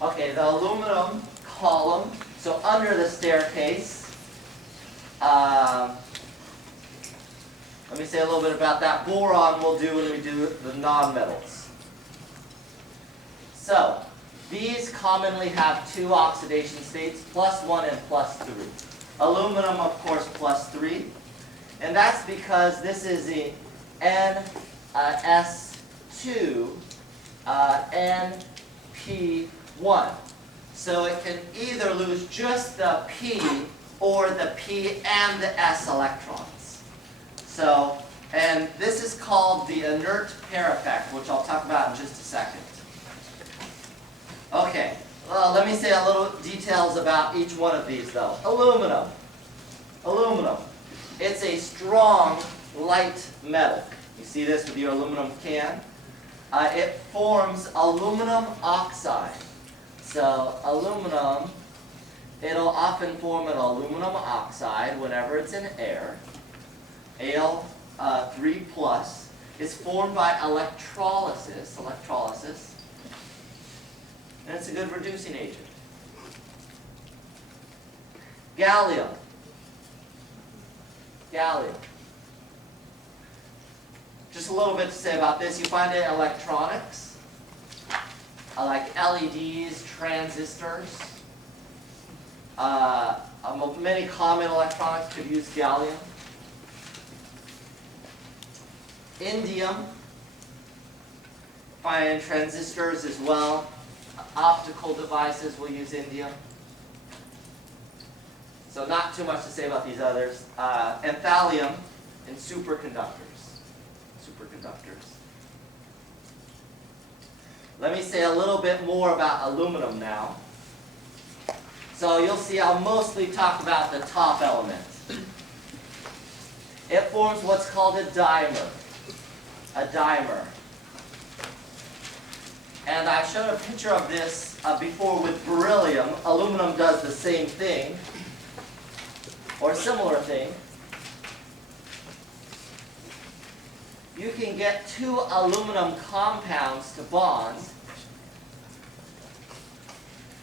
Okay, the aluminum column, so under the staircase. Let me say a little bit about that. Boron we'll do when we do the nonmetals. So, these commonly have two oxidation states, +1 and +3. Aluminum, of course, +3. And that's because this is the NS2 NP1. So it can either lose just the P or the P and the S electrons. So, and this is called the inert pair effect, which I'll talk about in just a second. Okay, well, let me say a little details about each one of these though. Aluminum. Aluminum. It's a strong, light metal. You see this with your aluminum can? It forms aluminum oxide. So aluminum, it'll often form an aluminum oxide whenever it's in air. Al3+. It's formed by electrolysis. And it's a good reducing agent. Gallium. Gallium. Just a little bit to say about this. You find it in electronics, like LEDs, transistors. Many common electronics could use gallium. Indium, find it in transistors as well. Optical devices will use indium. So not too much to say about these others. And thallium in superconductors. Let me say a little bit more about aluminum now. So you'll see I'll mostly talk about the top element. It forms what's called a dimer. A dimer. And I showed a picture of this before with beryllium. Aluminum does the same thing, or a similar thing. You can get two aluminum compounds to bond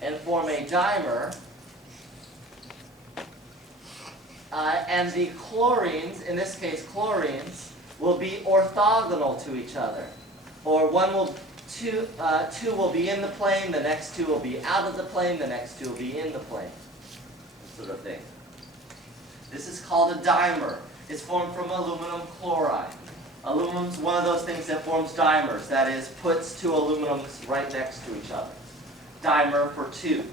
and form a dimer. And the chlorines, in this case chlorines, will be orthogonal to each other. Or two will be in the plane, the next two will be out of the plane, the next two will be in the plane. Sort of thing. This is called a dimer. It's formed from aluminum chloride. Aluminum's one of those things that forms dimers, that is, puts two aluminums right next to each other. Dimer for two.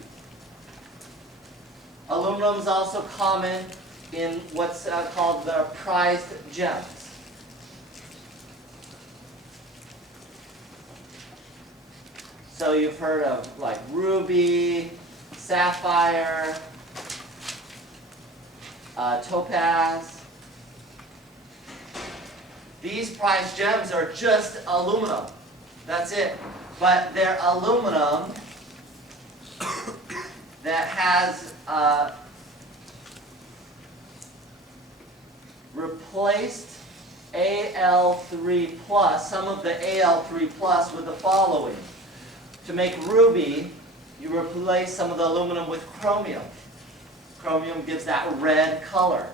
Aluminum is also common in what's called the prized gems. So you've heard of like ruby, sapphire, topaz. These prized gems are just aluminum. That's it. But they're aluminum that has replaced Al3+, some of the Al3+ with the following. To make ruby, you replace some of the aluminum with chromium. Chromium gives that red color.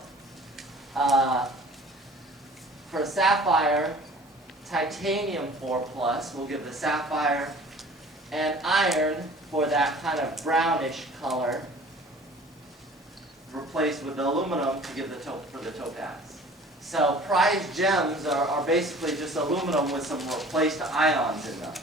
For sapphire, titanium 4+ will give the sapphire, and iron for that kind of brownish color, replaced with the aluminum to give for the topaz. So prized gems are basically just aluminum with some replaced ions in them.